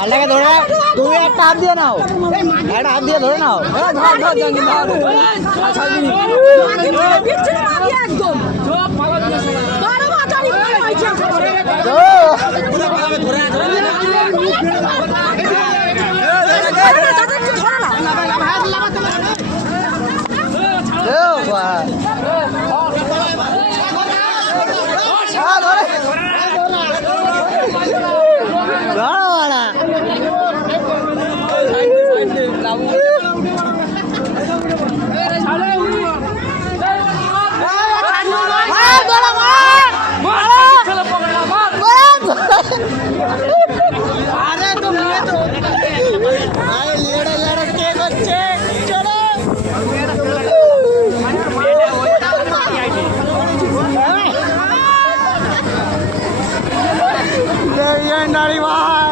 আল্লাহকে ধরে তুমি একটা হাত দিয়ে নাও, একটা হাত দিয়ে ধরে নাও। नारी भाई